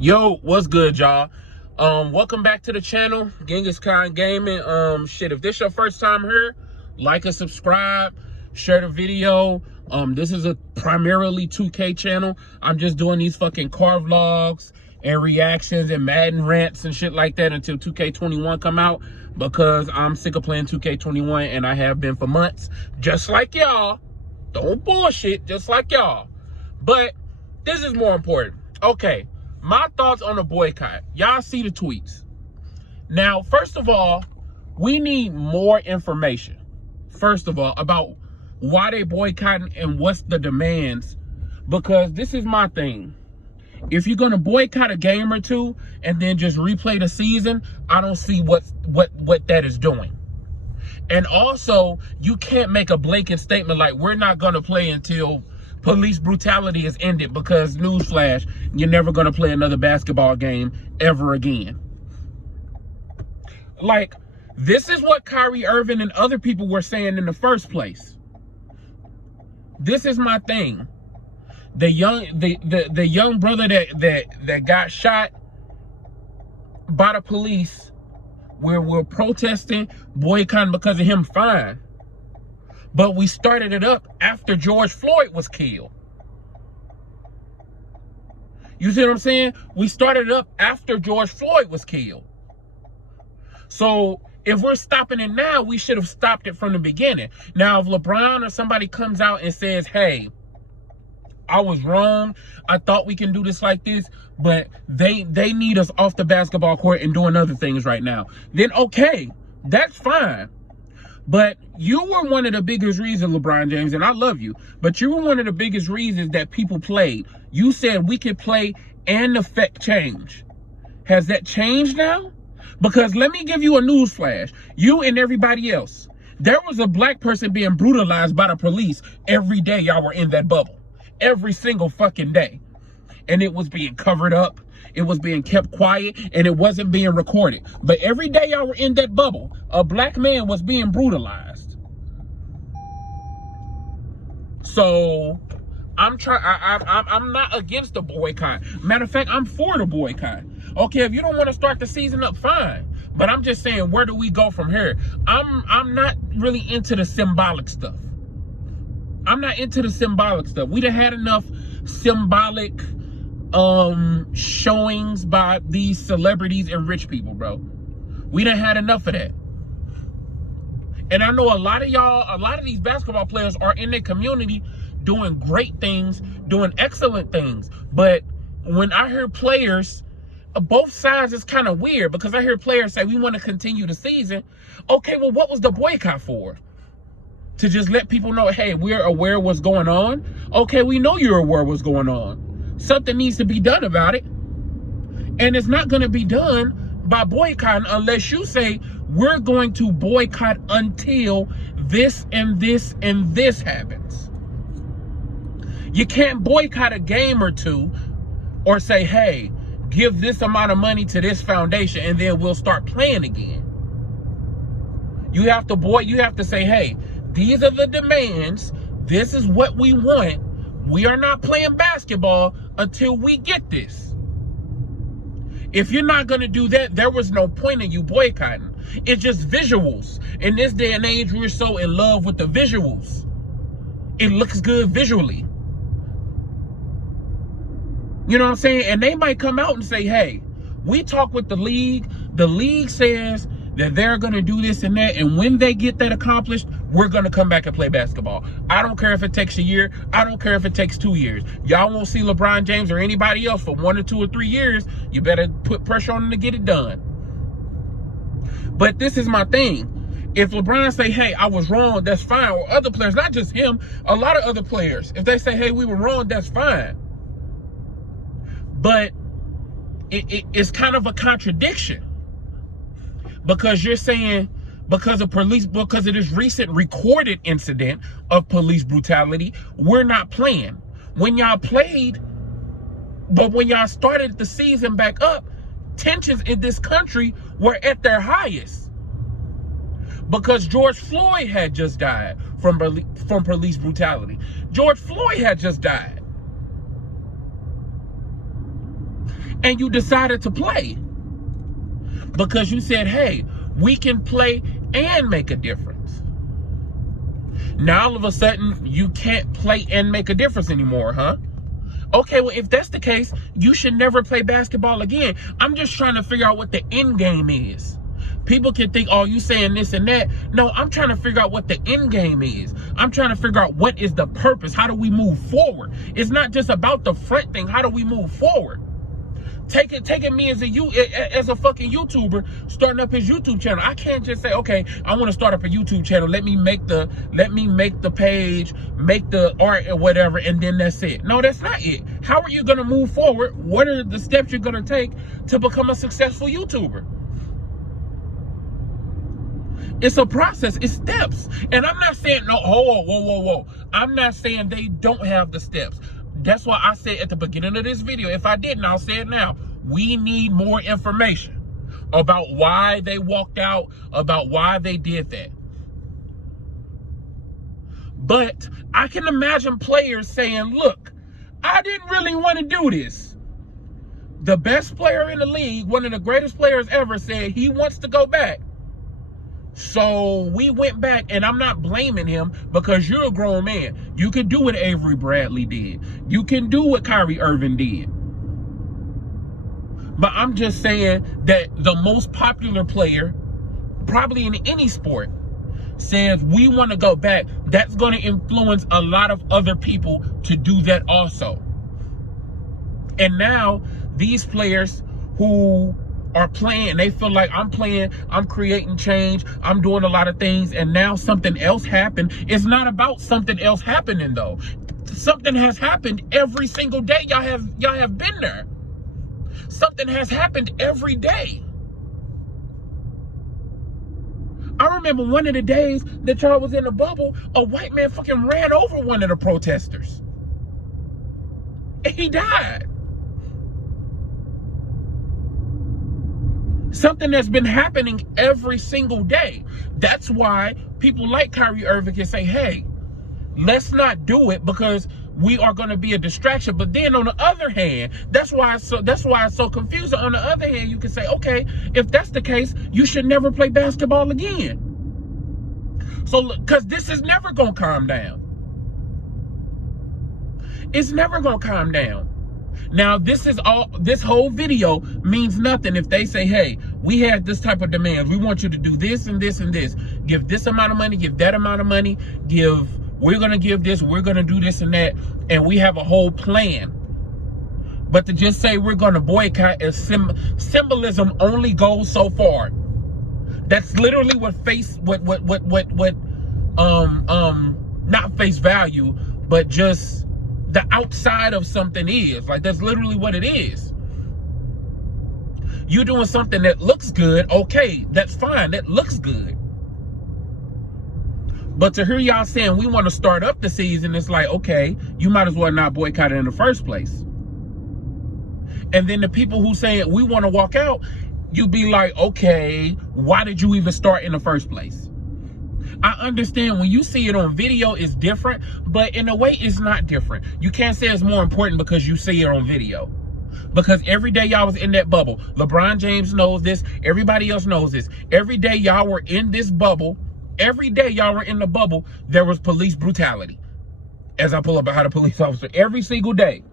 Yo, what's good, y'all? Welcome back to the channel, Genghis Khan Gaming. If this your first time here, like and subscribe, share the video. This is a primarily 2K channel. I'm just doing these fucking car vlogs and reactions and Madden rants and shit like that until 2K21 come out, because I'm sick of playing 2K21 and I have been for months, just like y'all. Don't bullshit, just like y'all. But this is more important. Okay. My thoughts on the boycott. Y'all see the tweets. Now, first of all, we need more information. First of all, about why they boycotting and what's the demands. Because this is my thing. If you're gonna boycott a game or two and then just replay the season, I don't see what that is doing. And also, you can't make a blanket statement like we're not gonna play until police brutality is ended, because newsflash, you're never going to play another basketball game ever again. Like, this is what Kyrie Irving and other people were saying in the first place. This is my thing. The young brother that got shot by the police, where we're protesting, boycotting because of him, fine. But we started it up after George Floyd was killed. You see what I'm saying? We started it up after George Floyd was killed. So if we're stopping it now, we should have stopped it from the beginning. Now, if LeBron or somebody comes out and says, hey, I was wrong, I thought we can do this like this, but they need us off the basketball court and doing other things right now, then okay, that's fine. But you were one of the biggest reasons, LeBron James, and I love you, but you were one of the biggest reasons that people played. You said we could play and affect change. Has that changed now? Because let me give you a news flash. You and everybody else, there was a black person being brutalized by the police every day y'all were in that bubble. Every single fucking day. And it was being covered up. It was being kept quiet, and it wasn't being recorded. But every day y'all were in that bubble, a black man was being brutalized. So I'm not against the boycott. Matter of fact, I'm for the boycott. Okay, if you don't want to start the season up, fine. But I'm just saying, where do we go from here? I'm not really into the symbolic stuff. I'm not into the symbolic stuff. We done had enough symbolic showings by these celebrities and rich people, bro. We done had enough of that. And I know a lot of y'all, a lot of these basketball players are in their community doing great things, doing excellent things. But when I hear players, both sides, is kind of weird, because I hear players say, we want to continue the season. Okay, well, what was the boycott for? To just let people know, hey, we're aware of what's going on? Okay, we know you're aware of what's going on. Something needs to be done about it. And it's not going to be done by boycotting unless you say, we're going to boycott until this and this and this happens. You can't boycott a game or two or say, hey, give this amount of money to this foundation and then we'll start playing again. You have to say, hey, these are the demands. This is what we want. We are not playing basketball until we get this. If you're not going to do that, there was no point in you boycotting. It's just visuals. In this day and age, we're so in love with the visuals. It looks good visually. You know what I'm saying? And they might come out and say, hey, we talk with the league. The league says that they're going to do this and that. And when they get that accomplished, we're going to come back and play basketball. I don't care if it takes a year. I don't care if it takes 2 years. Y'all won't see LeBron James or anybody else for 1 or 2 or 3 years. You better put pressure on them to get it done. But this is my thing. If LeBron say, hey, I was wrong, that's fine. Or other players, not just him, a lot of other players. If they say, hey, we were wrong, that's fine. But it's kind of a contradiction. Because you're saying, because of this recent recorded incident of police brutality, we're not playing. When y'all played, but when y'all started the season back up, tensions in this country were at their highest. Because George Floyd had just died from police brutality. George Floyd had just died. and you decided to play because you said, hey, we can play and make a difference. Now all of a sudden you can't play and make a difference anymore, huh? Okay, well, if that's the case, you should never play basketball again. I'm just trying to figure out what the end game is. People can think, oh, you saying this and that. No, I'm trying to figure out what the end game is. I'm trying to figure out what is the purpose. How do we move forward? It's not just about the front thing. How do we move forward? Taking me as a fucking YouTuber starting up his YouTube channel. I can't just say, okay, I want to start up a YouTube channel. Let me make the page, make the art or whatever, and then that's it. No, that's not it. How are you gonna move forward? What are the steps you're gonna take to become a successful YouTuber? It's a process, it's steps. And I'm not saying, no, whoa. I'm not saying they don't have the steps. That's why I said at the beginning of this video, if I didn't, I'll say it now. We need more information about why they walked out, about why they did that. But I can imagine players saying, look, I didn't really want to do this. The best player in the league, one of the greatest players ever, said he wants to go back. So we went back, and I'm not blaming him because you're a grown man. You can do what Avery Bradley did. You can do what Kyrie Irving did. But I'm just saying that the most popular player, probably in any sport, says we want to go back. That's going to influence a lot of other people to do that also. And now these players who are playing, they feel like I'm playing, I'm creating change, I'm doing a lot of things, and now something else happened. It's not about something else happening though. Something has happened every single day. Y'all have been there. Something has happened every day. I remember one of the days that y'all was in the bubble, a white man fucking ran over one of the protesters. And he died. Something that's been happening every single day. That's why people like Kyrie Irving can say, hey, let's not do it because we are going to be a distraction. But then on the other hand, that's why it's so confusing. On the other hand, you can say, okay, if that's the case, you should never play basketball again. So, because this is never going to calm down. It's never going to calm down. Now, this whole video means nothing if they say, hey, we had this type of demands. We want you to do this and this and this. Give this amount of money, give that amount of money, we're going to give this, we're going to do this and that, and we have a whole plan. But to just say we're going to boycott, symbolism only goes so far. That's literally not face value, but just the outside of something is. Like, that's literally what it is. You're doing something that looks good, okay, that's fine, that looks good. But to hear y'all saying we want to start up the season, it's like, okay, you might as well not boycott it in the first place. And then the people who say we want to walk out, you be like, okay, why did you even start in the first place? I understand when you see it on video, it's different, but in a way, it's not different. You can't say it's more important because you see it on video. Because every day y'all was in that bubble. LeBron James knows this. Everybody else knows this. Every day y'all were in this bubble. Every day y'all were in the bubble, there was police brutality. As I pull up behind a police officer, every single day.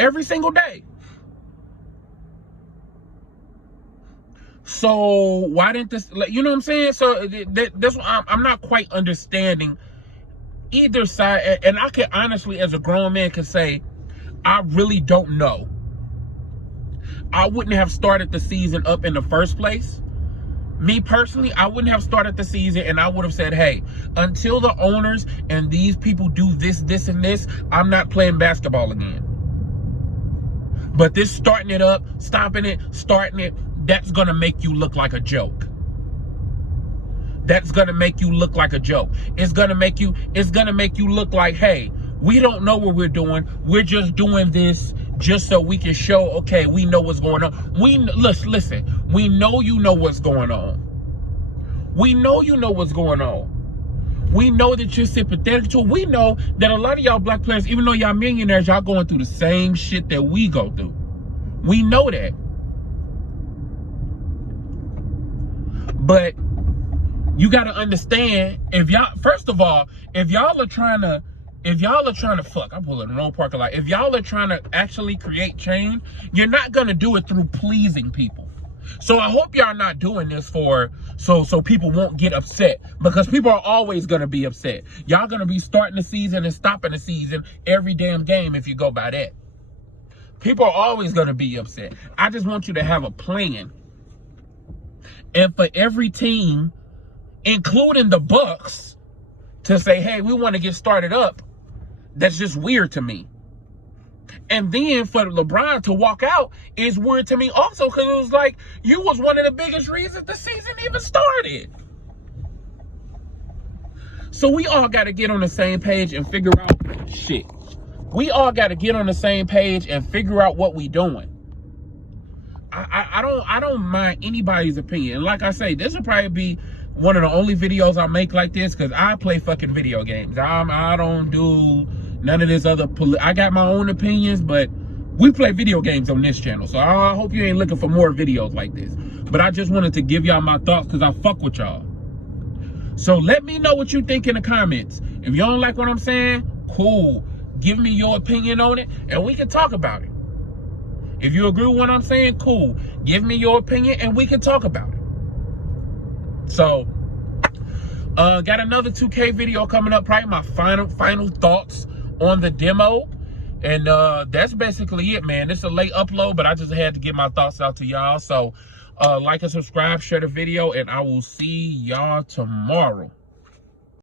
Every single day. So why didn't this, you know what I'm saying? So that's what I'm not quite understanding either side. And I can honestly, as a grown man, can say, I really don't know. I wouldn't have started the season up in the first place. Me personally, I wouldn't have started the season, and I would have said, hey, until the owners and these people do this, this, and this, I'm not playing basketball again. But this starting it up, stopping it, starting it, that's gonna make you look like a joke. That's gonna make you look like a joke. It's gonna make you look like, hey, we don't know what we're doing. We're just doing this just so we can show, okay, we know what's going on. Listen, we know you know what's going on. We know you know what's going on. We know that you're sympathetic to it. We know that a lot of y'all black players, even though y'all millionaires, y'all going through the same shit that we go through. We know that. But you got to understand, if y'all, first of all, if y'all are trying to fuck, I'm pulling the wrong parking lot. If y'all are trying to actually create change, you're not going to do it through pleasing people. So I hope y'all not doing this so people won't get upset, because people are always going to be upset. Y'all going to be starting the season and stopping the season every damn game if you go by that. People are always going to be upset. I just want you to have a plan. And for every team, including the Bucks, to say, hey, we want to get started up, that's just weird to me. And then for LeBron to walk out is weird to me also, because it was like, you was one of the biggest reasons the season even started. So we all got to get on the same page and figure out shit. We all got to get on the same page and figure out what we doing. I don't mind anybody's opinion. And like I say, this will probably be one of the only videos I make like this, because I play fucking video games. I don't do none of this other. I got my own opinions, but we play video games on this channel. So I hope you ain't looking for more videos like this. But I just wanted to give y'all my thoughts, because I fuck with y'all. So let me know what you think in the comments. If you don't like what I'm saying, cool. Give me your opinion on it, and we can talk about it. If you agree with what I'm saying, cool. Give me your opinion, and we can talk about it. So, got another 2K video coming up, probably my final thoughts on the demo. And that's basically it, man. It's a late upload, but I just had to get my thoughts out to y'all. So, like and subscribe, share the video, and I will see y'all tomorrow.